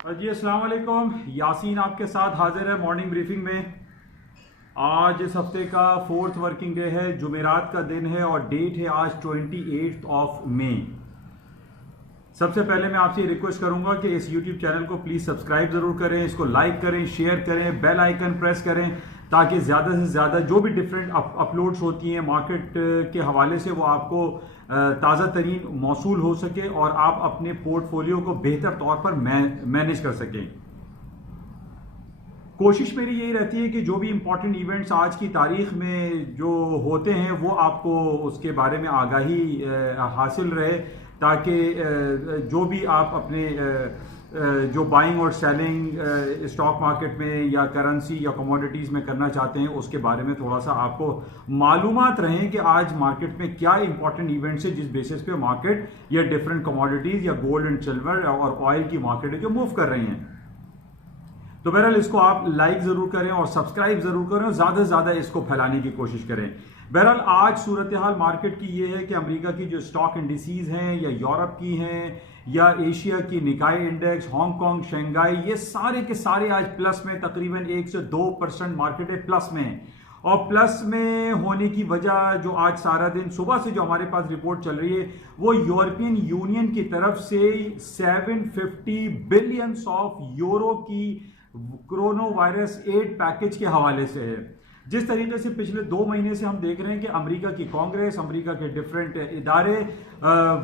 जी अस्सलाम वालेकुम। यासीन आपके साथ हाजिर है मॉर्निंग ब्रीफिंग में। आज इस हफ्ते का फोर्थ वर्किंग डे है, जुमेरात का दिन है और डेट है आज 28 मई। सबसे पहले मैं आपसे रिक्वेस्ट करूंगा कि इस यूट्यूब चैनल को प्लीज सब्सक्राइब जरूर करें, इसको लाइक करें, शेयर करें, बेल आइकन प्रेस करें ताकि ज़्यादा से ज़्यादा जो भी डिफरेंट अपलोड्स होती हैं मार्केट के हवाले से वो आपको ताज़ा तरीन मौसूल हो सके और आप अपने पोर्टफोलियो को बेहतर तौर पर मैनेज कर सकें। कोशिश मेरी यही रहती है कि जो भी इंपॉर्टेंट इवेंट्स आज की तारीख में जो होते हैं वो आपको उसके बारे में आगाही हासिल रहे ताकि जो भी आप अपने जो बाइंग और सेलिंग स्टॉक मार्केट में या करेंसी या कमोडिटीज़ में करना चाहते हैं उसके बारे में थोड़ा सा आपको मालूमात रहें कि आज मार्केट में क्या इंपॉर्टेंट इवेंट्स है जिस बेसिस पे मार्केट या डिफरेंट कमोडिटीज़ या गोल्ड एंड सिल्वर और ऑयल की मार्केट है जो मूव कर रही हैं। तो बहरहाल इसको आप लाइक जरूर करें और सब्सक्राइब जरूर करें और ज्यादा से ज्यादा इसको फैलाने की कोशिश करें। बहरहाल आज सूरत हाल मार्केट की ये है कि अमेरिका की जो स्टॉक इंडिसेस हैं या यूरोप की हैं या एशिया की निकाय इंडेक्स, हांगकांग, शंघाई, ये सारे के सारे आज प्लस में तकरीबन 1 से 2% मार्केट है प्लस में। और प्लस में होने की वजह जो आज सारा दिन सुबह से जो हमारे पास रिपोर्ट चल रही है वो यूरोपियन यूनियन की तरफ से 750 बिलियन ऑफ यूरो की कोरोना वायरस एड पैकेज के हवाले से है। जिस तरीके से पिछले 2 महीने से हम देख रहे हैं कि अमेरिका की कांग्रेस, अमेरिका के डिफरेंट इदारे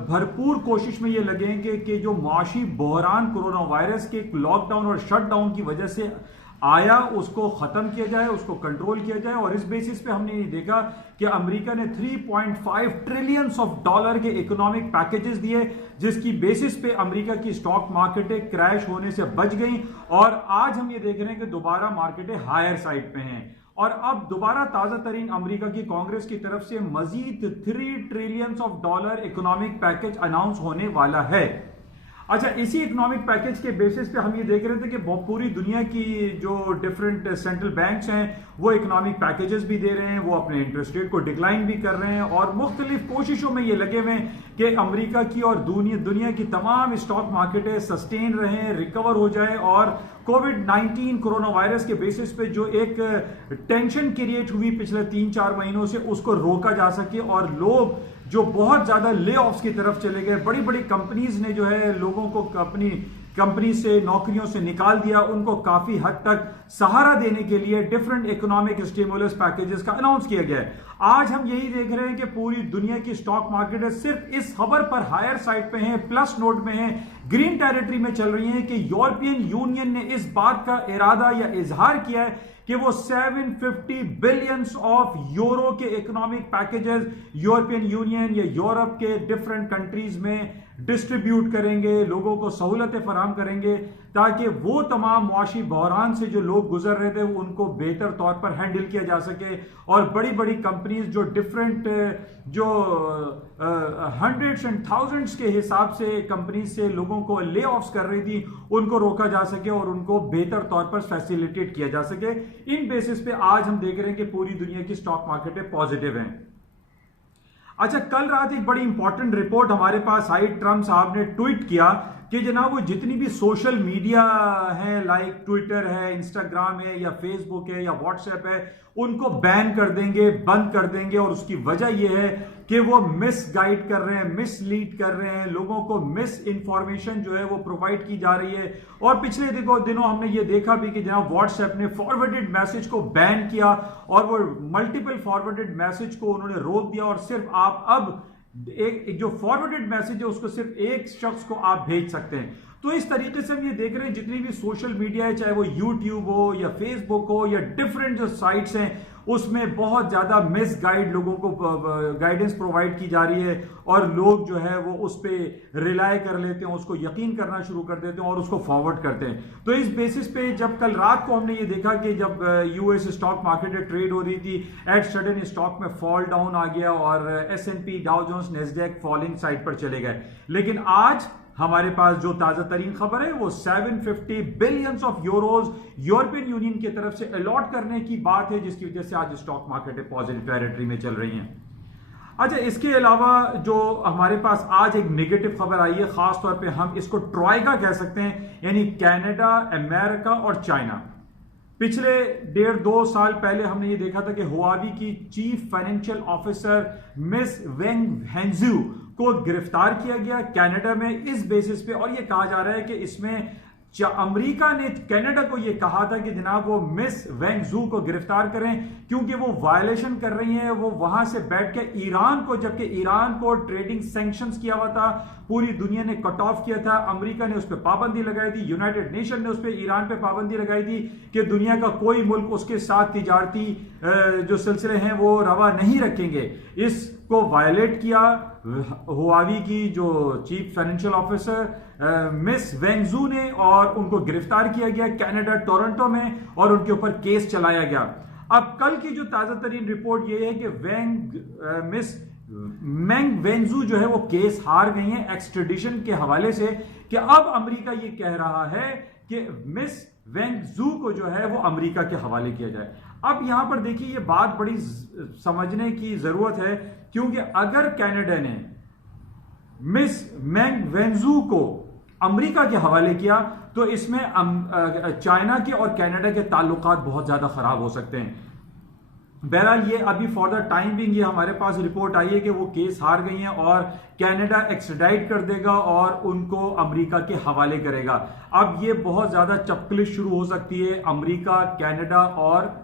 भरपूर कोशिश में ये लगे हैं कि जो माशी बहरान कोरोना वायरस के लॉकडाउन और शटडाउन की वजह से आया उसको खत्म किया जाए, उसको कंट्रोल किया जाए। और इस बेसिस पे हमने ये देखा कि अमेरिका ने 3.5 ट्रिलियन ऑफ डॉलर के इकोनॉमिक पैकेजेस दिए जिसकी बेसिस पे अमेरिका की स्टॉक मार्केटें क्रैश होने से बच गई। और आज हम ये देख रहे हैं कि दोबारा मार्केटें हायर साइड पे हैं और अब दोबारा ताजा तरीन अमेरिका की कांग्रेस की तरफ से मजीद 3 trillion of dollar economic package announce होने वाला है। अच्छा, इसी इकोनॉमिक पैकेज के बेसिस पे हम ये देख रहे थे कि पूरी दुनिया की जो डिफरेंट सेंट्रल बैंक्स हैं वो इकोनॉमिक पैकेजेस भी दे रहे हैं, वो अपने इंटरेस्ट रेट को डिक्लाइन भी कर रहे हैं और मुख्तलिफ कोशिशों में ये लगे हुए हैं कि अमेरिका की और दुनिया की तमाम स्टॉक मार्केटें सस्टेन रहें, रिकवर हो जाए और कोविड-19 कोरोना वायरस के बेसिस पे जो एक टेंशन क्रिएट हुई पिछले 3-4 महीनों से उसको रोका जा सके और लोग जो बहुत ज्यादा ले ऑफ्स की तरफ चले गए, बड़ी बड़ी कंपनीज ने जो है लोगों को अपनी कंपनी से नौकरियों से निकाल दिया, उनको काफी हद तक सहारा देने के लिए डिफरेंट इकोनॉमिक स्टिमुलस पैकेजेस का अनाउंस किया गया है। आज हम यही देख रहे हैं कि पूरी दुनिया की स्टॉक मार्केट सिर्फ इस खबर पर हायर साइड पे है, प्लस नोट में है, ग्रीन टेरिटरी में चल रही है कि यूरोपियन यूनियन ने इस बात का इरादा या इजहार किया है कि वो 750 बिलियन ऑफ यूरो के इकोनॉमिक पैकेजेस यूरोपियन यूनियन या यूरोप के डिफरेंट कंट्रीज में डिस्ट्रीब्यूट करेंगे, लोगों को सहूलतें फराहम करेंगे ताकि वो तमाम मुआशी बहरान से जो लोग गुजर रहे थे उनको बेहतर तौर पर हैंडल किया जा सके। और बड़ी बड़ी कंपनीज जो डिफरेंट जो हंड्रेड्स एंड थाउजेंड्स के हिसाब से कंपनीज से लोगों को ले ऑफ्स कर रही थी उनको रोका जा सके और उनको बेहतर तौर पर फैसिलिटेट किया जा सके। इन बेसिस पे आज हम देख रहे हैं कि पूरी दुनिया की स्टॉक मार्केटें पॉजिटिव हैं। अच्छा, कल रात एक बड़ी इंपॉर्टेंट रिपोर्ट हमारे पास आई। ट्रम्प साहब ने ट्वीट किया कि जनाब वो जितनी भी सोशल मीडिया है, लाइक ट्विटर है, इंस्टाग्राम है या फेसबुक है या व्हाट्सएप है, उनको बैन कर देंगे, बंद कर देंगे। और उसकी वजह यह है कि वो मिस गाइड कर रहे हैं, मिसलीड कर रहे हैं, लोगों को मिस इंफॉर्मेशन जो है वो प्रोवाइड की जा रही है। और पिछले दिनों हमने ये देखा भी कि जनाब व्हाट्सएप ने फॉरवर्डेड मैसेज को बैन किया और वो मल्टीपल फॉरवर्डेड मैसेज को उन्होंने रोक दिया और सिर्फ आप अब एक जो फॉरवर्डेड मैसेज है उसको सिर्फ एक शख्स को आप भेज सकते हैं। तो इस तरीके से हम ये देख रहे हैं जितनी भी सोशल मीडिया है, चाहे वो यूट्यूब हो या फेसबुक हो या डिफरेंट जो साइट्स हैं, उसमें बहुत ज्यादा मिस गाइड लोगों को गाइडेंस प्रोवाइड की जा रही है और लोग जो है वो उस पर रिलाय कर लेते हैं, उसको यकीन करना शुरू कर देते हैं और उसको फॉरवर्ड करते हैं। तो इस बेसिस पे जब कल रात को हमने ये देखा कि जब यूएस स्टॉक मार्केट ट्रेड हो रही थी, एट सडन स्टॉक में फॉल डाउन आ गया और S&P, Dow Jones, Nasdaq falling side पर चले गए। लेकिन आज हमारे पास जो ताजा तरीन खबर है वो 750 billion of euros European union की तरफ से अलॉट करने की बात है जिसकी वजह से आज स्टॉक मार्केट पॉजिटिव टेरिटरी में चल रही हैं। अच्छा, इसके अलावा जो हमारे पास आज एक नेगेटिव खबर आई है, खास तौर पे हम इसको ट्राइका कह सकते हैं, यानी कनाडा, अमेरिका और चाइना। पिछले 1.5-2 साल पहले हमने ये देखा था कि हुआवी की चीफ फाइनेंशियल ऑफिसर मिस वेंग हेंजू को गिरफ्तार किया गया कनाडा में इस बेसिस पे, और ये कहा जा रहा है कि इसमें अमेरिका ने कनाडा को यह कहा था कि जनाब वो मिस वेंग जू को गिरफ्तार करें क्योंकि वो वायलेशन कर रही हैं, वो वहां से बैठ के ईरान को, जबकि ईरान को ट्रेडिंग सैंक्शंस किया हुआ था, पूरी दुनिया ने कट ऑफ किया था, अमेरिका ने उस पर पाबंदी लगाई थी, यूनाइटेड नेशन ने उस पर ईरान पे पाबंदी लगाई थी कि दुनिया का कोई मुल्क उसके साथ तिजारती जो सिलसिले हैं वो रवा नहीं रखेंगे। इसको वायलेट किया हुआवी की जो चीफ फाइनेंशियल ऑफिसर मिस वेंग जू ने, और उनको गिरफ्तार किया गया कनाडा टोरंटो में और उनके ऊपर केस चलाया गया। अब कल की जो ताजा तरीन रिपोर्ट ये है कि मिस मेंग वेंजू जो है वो केस हार गई हैं एक्सट्रेडिशन के हवाले से, कि अब अमेरिका ये कह रहा है कि मिस वेंजू को जो है वो अमेरिका के हवाले किया जाए। अब यहां पर देखिए ये बात बड़ी समझने की जरूरत है, क्योंकि अगर कनाडा ने मिस मेंग वेंजू को अमेरिका के हवाले किया तो इसमें चाइना के और कनाडा के ताल्लुकात बहुत ज्यादा खराब हो सकते हैं। बहरहाल ये अभी फॉर द टाइम बिंग ये हमारे पास रिपोर्ट आई है कि वो केस हार गई हैं और कनाडा एक्स्ट्राडाइट कर देगा और उनको अमेरिका के हवाले करेगा। अब ये बहुत ज्यादा चपकलिश शुरू हो सकती है अमेरिका, कनाडा और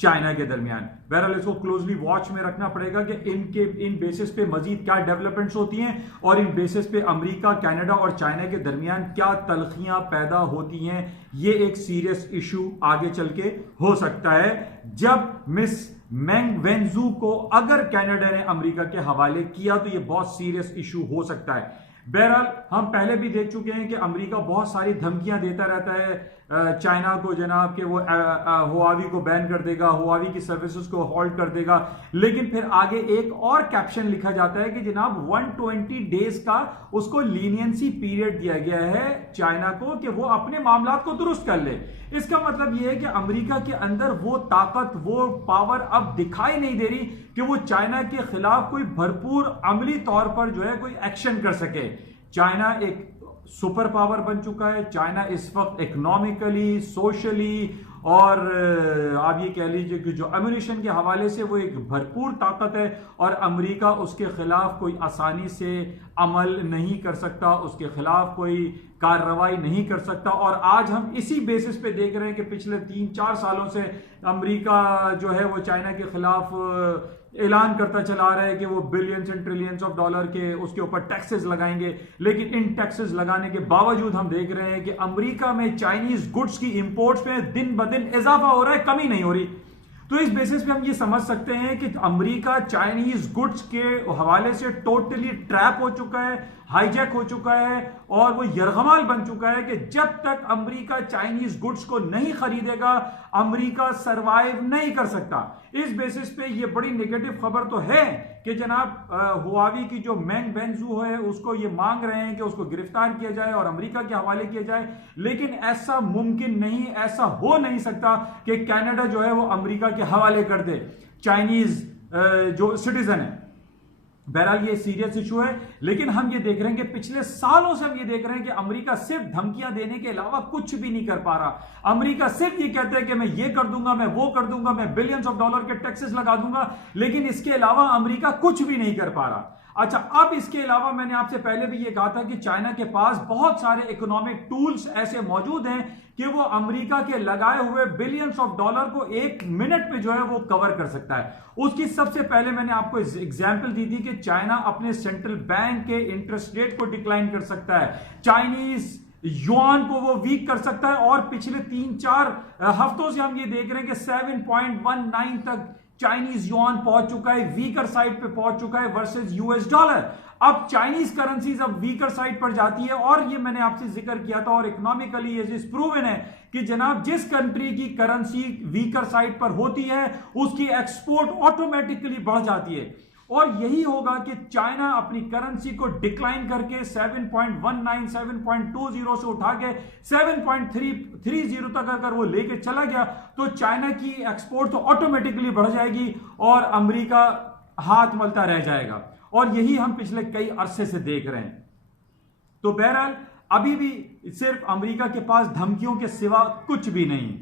चाइना के दरमियान। बहरहाल इसको क्लोजली वॉच में रखना पड़ेगा कि इन बेसिस पे मजीद क्या डेवलपमेंट्स होती हैं और इन बेसिस पे अमेरिका, कनाडा और चाइना के दरमियान क्या तलखियां पैदा होती हैं। ये एक सीरियस इशू आगे चल के हो सकता है जब मिस मेंग वेंजू को अगर कनाडा ने अमेरिका के हवाले किया तो ये बहुत सीरियस इशू हो सकता है। बहरहाल हम पहले भी देख चुके हैं कि अमेरिका बहुत सारी धमकियां देता रहता है चाइना को, जनाब कि वो हुआवी को बैन कर देगा, हुआवी की सर्विसेज को होल्ड कर देगा, लेकिन फिर आगे एक और कैप्शन लिखा जाता है कि जनाब 120 डेज का उसको लीनियंसी पीरियड दिया गया है चाइना को कि वो अपने मामला को दुरुस्त कर ले। इसका मतलब यह है कि अमेरिका के अंदर वो ताकत, वो पावर अब दिखाई नहीं दे रही कि वो चाइना के खिलाफ कोई भरपूर अमली तौर पर जो है कोई एक्शन कर सके। चाइना एक सुपर पावर बन चुका है। चाइना इस वक्त इकोनॉमिकली, सोशली और आप ये कह लीजिए कि जो एम्यूनिशन के हवाले से वो एक भरपूर ताकत है और अमेरिका उसके खिलाफ कोई आसानी से अमल नहीं कर सकता, उसके खिलाफ कोई कार्रवाई नहीं कर सकता। और आज हम इसी बेसिस पे देख रहे हैं कि पिछले 3-4 सालों से अमेरिका जो है वो चाइना के खिलाफ ऐलान करता चला रहा है कि वो billions and trillions of dollar के उसके ऊपर टैक्सेस लगाएंगे, लेकिन इन टैक्सेस लगाने के बावजूद हम देख रहे हैं कि अमेरिका में चाइनीज गुड्स की इंपोर्ट्स में दिन ब दिन इजाफा हो रहा है, कमी नहीं हो रही। तो इस बेसिस पे हम ये समझ सकते हैं कि अमेरिका चाइनीज गुड्स के हवाले से टोटली ट्रैप हो चुका है, हाईजैक हो चुका है और वो यरगमाल बन चुका है कि जब तक अमेरिका चाइनीज गुड्स को नहीं खरीदेगा अमेरिका सरवाइव नहीं कर सकता। इस बेसिस पे ये बड़ी नेगेटिव खबर तो है कि जनाब हुआवी की जो मेंग वेंजू है उसको ये मांग रहे हैं कि उसको गिरफ्तार किया जाए और अमेरिका के हवाले किया जाए, लेकिन ऐसा मुमकिन नहीं, ऐसा हो नहीं सकता कि कनाडा जो है वो अमेरिका के हवाले कर दे चाइनीज जो सिटीजन है। बहरहाल ये सीरियस इशू है, लेकिन हम ये देख रहे हैं कि पिछले सालों से हम ये देख रहे हैं कि अमेरिका सिर्फ धमकियां देने के अलावा कुछ भी नहीं कर पा रहा। अमेरिका सिर्फ ये कहता है कि मैं ये कर दूंगा, मैं वो कर दूंगा, मैं बिलियंस ऑफ डॉलर के टैक्सेस लगा दूंगा, लेकिन इसके अलावा अमेरिका कुछ भी नहीं कर पा रहा। अच्छा, अब इसके अलावा मैंने आपसे पहले भी ये कहा था कि चाइना के पास बहुत सारे इकोनॉमिक टूल्स ऐसे मौजूद हैं कि वो अमेरिका के लगाए हुए बिलियंस ऑफ डॉलर को 1 मिनट में जो है वो कवर कर सकता है। उसकी सबसे पहले मैंने आपको एग्जांपल दी थी कि चाइना अपने सेंट्रल बैंक के इंटरेस्ट रेट को डिक्लाइन कर सकता है, चाइनीज युआन को वो वीक कर सकता है, और पिछले 3-4 हफ्तों से हम ये देख रहे हैं कि 7.19 तक चाइनीज युआन पहुंच चुका है, वीकर साइड पे पहुंच चुका है वर्सेस यूएस डॉलर। अब चाइनीज करेंसीज अब वीकर साइड पर जाती है, और ये मैंने आपसे जिक्र किया था और इकोनॉमिकली ये प्रूवन है कि जनाब जिस कंट्री की करेंसी वीकर साइड पर होती है उसकी एक्सपोर्ट ऑटोमेटिकली बढ़ जाती है, और यही होगा कि चाइना अपनी करेंसी को डिक्लाइन करके 7.19 7.20 से उठा के 7.30 तक अगर वो लेके चला गया तो चाइना की एक्सपोर्ट तो ऑटोमेटिकली बढ़ जाएगी और अमेरिका हाथ मलता रह जाएगा। और यही हम पिछले कई अरसे से देख रहे हैं। तो बहरहाल अभी भी सिर्फ अमेरिका के पास धमकियों के सिवा कुछ भी नहीं।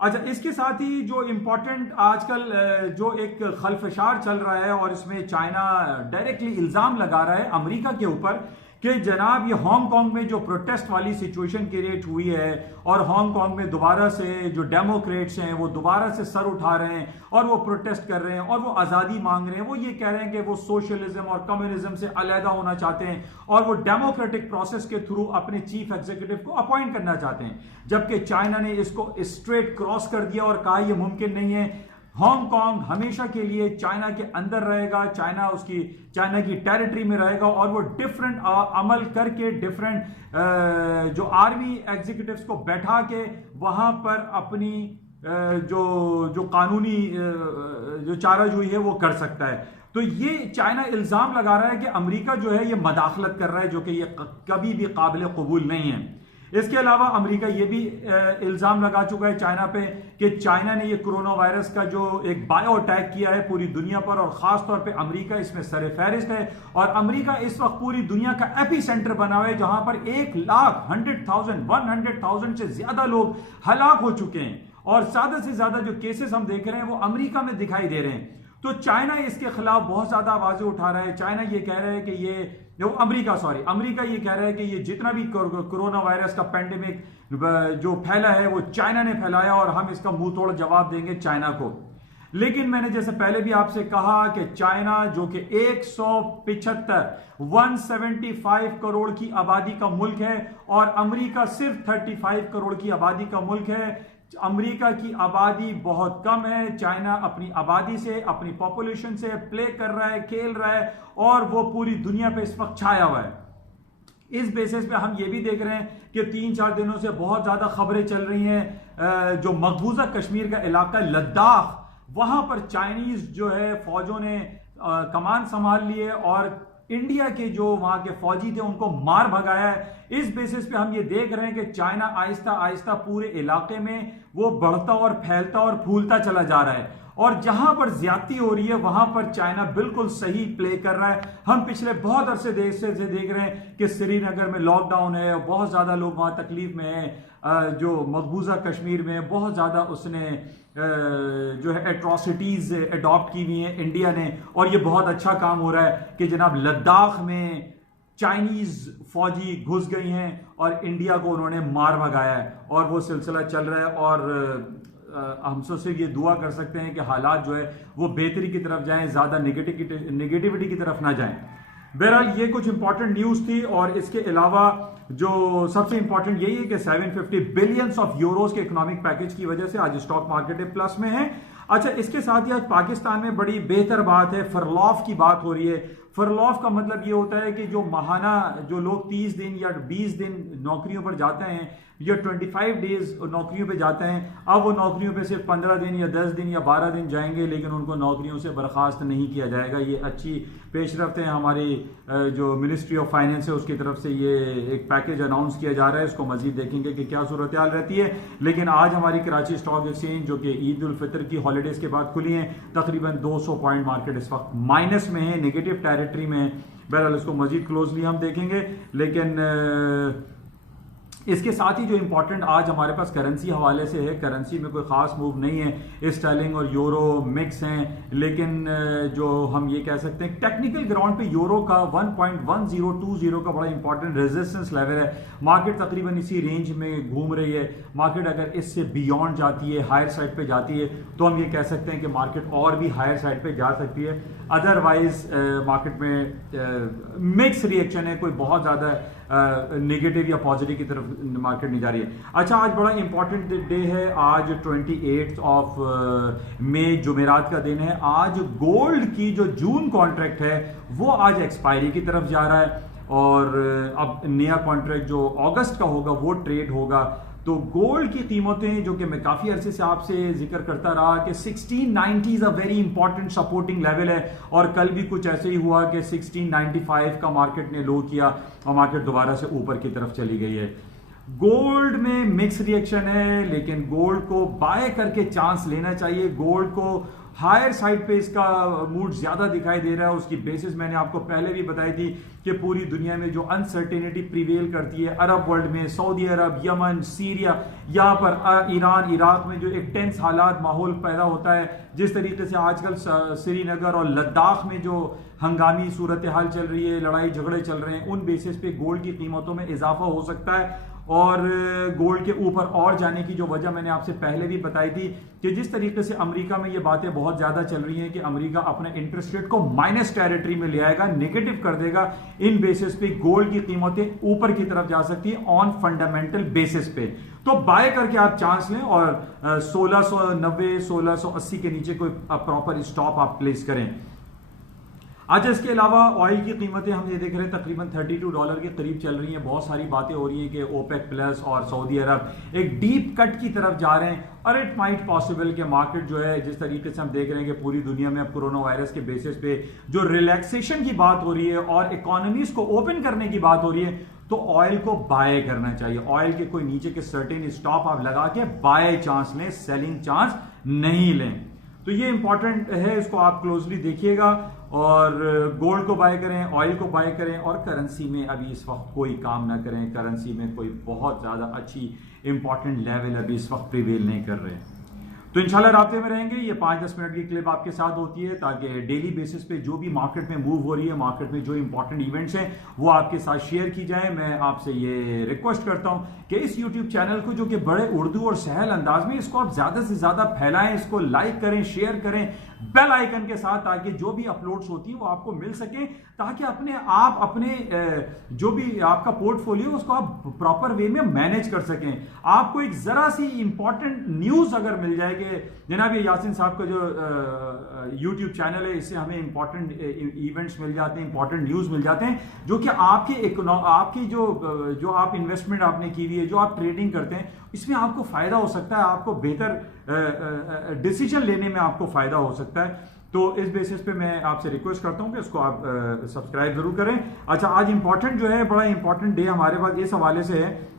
अच्छा, इसके साथ ही जो इंपॉर्टेंट आजकल जो एक खलफशार चल रहा है और इसमें चाइना डायरेक्टली इल्जाम लगा रहा है अमेरिका के ऊपर कि जनाब ये हांगकांग में जो प्रोटेस्ट वाली सिचुएशन क्रिएट हुई है और हांगकांग में दोबारा से जो डेमोक्रेट्स हैं वो दोबारा से सर उठा रहे हैं और वो प्रोटेस्ट कर रहे हैं और वो आज़ादी मांग रहे हैं। वो ये कह रहे हैं कि वो सोशलिज्म और कम्युनिज्म से अलहदा होना चाहते हैं और वो डेमोक्रेटिक प्रोसेस के थ्रू अपने चीफ एग्जीक्यूटिव को अपॉइंट करना चाहते हैं, जबकि चाइना ने इसको स्ट्रेट क्रॉस कर दिया और कहा यह मुमकिन नहीं है। हांगकांग हमेशा के लिए चाइना के अंदर रहेगा, चाइना की टेरिटरी में रहेगा और वो डिफरेंट अमल करके डिफरेंट जो आर्मी एग्जीक्यूटिव्स को बैठा के वहां पर अपनी जो कानूनी जो चाराजोई है वो कर सकता है। तो ये चाइना इल्जाम लगा रहा है कि अमेरिका जो है ये मदाखलत कर रहा है, जो कि ये कभी भी काबिल कबूल नहीं है। इसके अलावा अमेरिका ये भी इल्जाम लगा चुका है चाइना पे कि चाइना ने ये कोरोना वायरस का जो एक बायो अटैक किया है पूरी दुनिया पर और खास तौर पे अमेरिका इसमें सरे फहरिस्त है। और अमेरिका इस वक्त पूरी दुनिया का एपी सेंटर बना हुआ है जहां पर 1,100,000 से ज्यादा लोग हलाक हो चुके हैं और ज्यादा से ज्यादा जो केसेस हम देख रहे हैं वो अमेरिका में दिखाई दे रहे हैं। तो चाइना इसके खिलाफ बहुत ज्यादा आवाजें उठा रहा है। चाइना ये कह रहा है कि अमेरिका ये कह रहा है कि ये जितना भी कोरोना वायरस का पैंडेमिक जो फैला है वो चाइना ने फैलाया और हम इसका मुंह तोड़ जवाब देंगे चाइना को। लेकिन मैंने जैसे पहले भी आपसे कहा कि चाइना जो कि 175 करोड़ की आबादी का मुल्क है और अमेरिका सिर्फ 35 करोड़ की आबादी का मुल्क है। अमेरिका की आबादी बहुत कम है। चाइना अपनी आबादी से, अपनी पॉपुलेशन से प्ले कर रहा है, खेल रहा है और वो पूरी दुनिया पे इस वक्त छाया हुआ है। इस बेसिस पे हम ये भी देख रहे हैं कि 3-4 दिनों से बहुत ज्यादा खबरें चल रही हैं जो मकबूजा कश्मीर का इलाका लद्दाख, वहां पर चाइनीज जो है फौजों ने कमान संभाल ली है और इंडिया के जो वहां के फौजी थे उनको मार भगाया है। इस बेसिस पे हम ये देख रहे हैं कि चाइना आहिस्ता आहिस्ता पूरे इलाके में वो बढ़ता और फैलता और फूलता चला जा रहा है और जहां पर ज्यादती हो रही है वहां पर चाइना बिल्कुल सही प्ले कर रहा है। हम पिछले बहुत अरसे देश से देख रहे हैं कि श्रीनगर में लॉकडाउन है, बहुत ज्यादा लोग वहां तकलीफ में हैं। जो मकबूजा कश्मीर में बहुत ज्यादा उसने जो है एट्रॉसिटीज अडॉप्ट की हुई है इंडिया ने और ये बहुत अच्छा काम हो रहा है कि जनाब लद्दाख में चाइनीज फौजी घुस गई हैं और इंडिया को उन्होंने मार भगाया है और वो सिलसिला चल रहा है और हम सब सिर्फ ये दुआ कर सकते हैं कि हालात जो है वो बेहतरी की तरफ जाएं, ज्यादा नेगेटिविटी की तरफ ना जाएं। बहरहाल ये कुछ इंपॉर्टेंट न्यूज थी और इसके अलावा जो सबसे इंपॉर्टेंट यही है कि 750 बिलियंस ऑफ यूरोस के इकोनॉमिक पैकेज की वजह से आज स्टॉक मार्केट प्लस में है। अच्छा, इसके साथ ही आज पाकिस्तान में बड़ी बेहतर बात है, फरलॉफ की बात हो रही है। फरलॉफ का मतलब ये होता है कि जो माहाना जो लोग 30 दिन या 20 दिन नौकरियों पर जाते हैं या 25 डेज नौकरियों पे जाते हैं, अब वो नौकरियों पे सिर्फ 15 दिन या 10 दिन या 12 दिन जाएंगे लेकिन उनको नौकरियों से बर्खास्त नहीं किया जाएगा। ये अच्छी पेशरफ्त है। हमारी जो मिनिस्ट्री ऑफ फाइनेंस है उसकी तरफ से ये एक पैकेज अनाउंस किया जा रहा है। इसको मजीद देखेंगे कि क्या सूरत हाल रहती है। लेकिन आज हमारी कराची स्टॉक एक्सचेंज जो कि ईद उल फितर की हॉलीडेज के बाद खुली है, तकरीबन 200 पॉइंट मार्केट इस वक्त माइनस में है, नेगेटिव टेरिटरी में है। बहरहाल इसको मजीद क्लोजली हम देखेंगे। लेकिन इसके साथ ही जो इंपॉर्टेंट आज हमारे पास करेंसी हवाले से है, करेंसी में कोई खास मूव नहीं है। स्टर्लिंग और यूरो मिक्स हैं, लेकिन जो हम ये कह सकते हैं टेक्निकल ग्राउंड पे यूरो का 1.1020 का बड़ा इंपॉर्टेंट रेजिस्टेंस लेवल है। मार्केट तकरीबन इसी रेंज में घूम रही है। मार्केट अगर इससे बियॉन्ड जाती है, हायर साइड पे जाती है, तो हम ये कह सकते हैं कि मार्केट और भी हायर साइड पे जा सकती है। अदरवाइज मार्केट में मिक्स रिएक्शन है, कोई बहुत ज्यादा नेगेटिव या पॉजिटिव की तरफ मार्केट नहीं जा रही है। अच्छा, आज बड़ा इंपॉर्टेंट डे है। आज 28 ऑफ मई जुमेरात का दिन है। आज गोल्ड की जो जून कॉन्ट्रैक्ट है वो आज एक्सपायरी की तरफ जा रहा है और अब नया कॉन्ट्रैक्ट जो अगस्त का होगा वो ट्रेड होगा। तो गोल्ड की कीमतें जो कि मैं काफी अरसे से आपसे जिक्र करता रहा कि 1690 is a very important supporting level है और कल भी कुछ ऐसे ही हुआ कि 1695 का मार्केट ने लो किया और मार्केट दोबारा से ऊपर की तरफ चली गई है। गोल्ड में मिक्स रिएक्शन है, लेकिन गोल्ड को बाय करके चांस लेना चाहिए। गोल्ड को हायर साइड पे इसका मूड ज्यादा दिखाई दे रहा है। उसकी बेसिस मैंने आपको पहले भी बताई थी कि पूरी दुनिया में जो अनसर्टेनिटी प्रिवेल करती है अरब वर्ल्ड में, सऊदी अरब, यमन, सीरिया, यहाँ पर ईरान, इराक में जो एक टेंस हालात माहौल पैदा होता है, जिस तरीके से आजकल श्रीनगर और लद्दाख में जो हंगामी सूरत हाल चल रही है, लड़ाई झगड़े चल रहे हैं, उन बेसिस पे गोल्ड की कीमतों में इजाफा हो सकता है। और गोल्ड के ऊपर और जाने की जो वजह मैंने आपसे पहले भी बताई थी कि जिस तरीके से अमेरिका में ये बातें बहुत ज्यादा चल रही हैं कि अमेरिका अपने इंटरेस्ट रेट को माइनस टेरिटरी में ले आएगा, नेगेटिव कर देगा, इन बेसिस पे गोल्ड की कीमतें ऊपर की तरफ जा सकती है ऑन फंडामेंटल बेसिस पे। तो बाय करके आप चांस लें और 1690 1680 के नीचे कोई प्रॉपर स्टॉप आप प्लेस करें। अच्छा, इसके अलावा ऑयल की कीमतें हम ये देख रहे हैं तकरीबन $32 के करीब चल रही हैं। बहुत सारी बातें हो रही हैं कि ओपेक प्लस और सऊदी अरब एक डीप कट की तरफ जा रहे हैं और इट माइट पॉसिबल कि मार्केट जो है जिस तरीके से हम देख रहे हैं कि पूरी दुनिया में अब कोरोना वायरस के बेसिस पे जो रिलैक्सेशन की बात हो रही है और इकोनॉमीज को ओपन करने की बात हो रही है, तो ऑयल को बाय करना चाहिए। ऑयल के कोई नीचे के सर्टेन स्टॉप आप लगा के बाय चांस लें, सेलिंग चांस नहीं लें। तो ये इंपॉर्टेंट है, इसको आप क्लोजली देखिएगा और गोल्ड को बाय करें, ऑयल को बाय करें और करेंसी में अभी इस वक्त कोई काम ना करें। करेंसी में कोई बहुत ज्यादा अच्छी इंपॉर्टेंट लेवल अभी इस वक्त प्रिवेल नहीं कर रहे हैं। तो इंशाल्लाह राब्ते में रहेंगे। ये 5-10 मिनट की क्लिप आपके साथ होती है ताकि डेली बेसिस पे जो भी मार्केट में मूव हो रही है, मार्केट में जो इंपॉर्टेंट इवेंट्स हैं वो आपके साथ शेयर की जाए। मैं आपसे ये रिक्वेस्ट करता हूं कि इस यूट्यूब चैनल को जो कि बड़े उर्दू और सहल अंदाज में, इसको आप ज्यादा से ज्यादा फैलाएं, इसको लाइक करें, शेयर करें बेल आइकन के साथ, ताकि जो भी अपलोड्स होती है वो आपको मिल सके, ताकि अपने जो भी आपका पोर्टफोलियो उसको आप प्रॉपर वे में मैनेज कर सकें। आपको एक जरा सी इंपॉर्टेंट न्यूज अगर मिल जाए कि जनाब ये यासिन साहब का जो यूट्यूब चैनल है, इससे हमें इंपॉर्टेंट इवेंट्स मिल जाते हैं, इंपॉर्टेंट न्यूज मिल जाते हैं जो कि आपकी जो आप इन्वेस्टमेंट आपने की हुई है, जो आप ट्रेडिंग करते हैं, इसमें आपको फायदा हो सकता है, आपको बेहतर डिसीजन लेने में आपको फायदा हो सकता है। तो इस बेसिस पे मैं आपसे रिक्वेस्ट करता हूं कि इसको आप सब्सक्राइब जरूर करें। अच्छा, आज इंपॉर्टेंट जो है, बड़ा इंपॉर्टेंट डे हमारे पास इस हवाले से है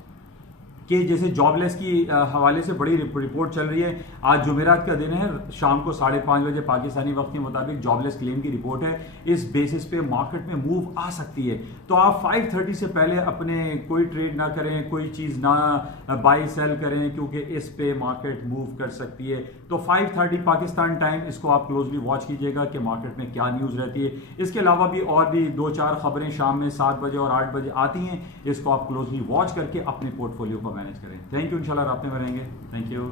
कि जैसे जॉबलेस की हवाले से बड़ी रिपोर्ट चल रही है। आज जुमेरात का दिन है, शाम को 5:30 बजे पाकिस्तानी वक्त के मुताबिक जॉबलेस क्लेम की रिपोर्ट है। इस बेसिस पे मार्केट में मूव आ सकती है, तो आप 5:30 से पहले अपने कोई ट्रेड ना करें, कोई चीज ना बाई सेल करें, क्योंकि इस पे मार्केट मूव कर सकती है। तो 5:30 पाकिस्तान टाइम, इसको आप क्लोजली वॉच कीजिएगा कि मार्केट में क्या न्यूज रहती है। इसके अलावा भी और भी 2-4 खबरें शाम में 7 बजे और 8 बजे आती हैं, इसको आप क्लोजली वॉच करके अपने पोर्टफोलियो को मैनेज करें। थैंक यू, इंशाल्लाह राब्ते में रहेंगे। Thank you.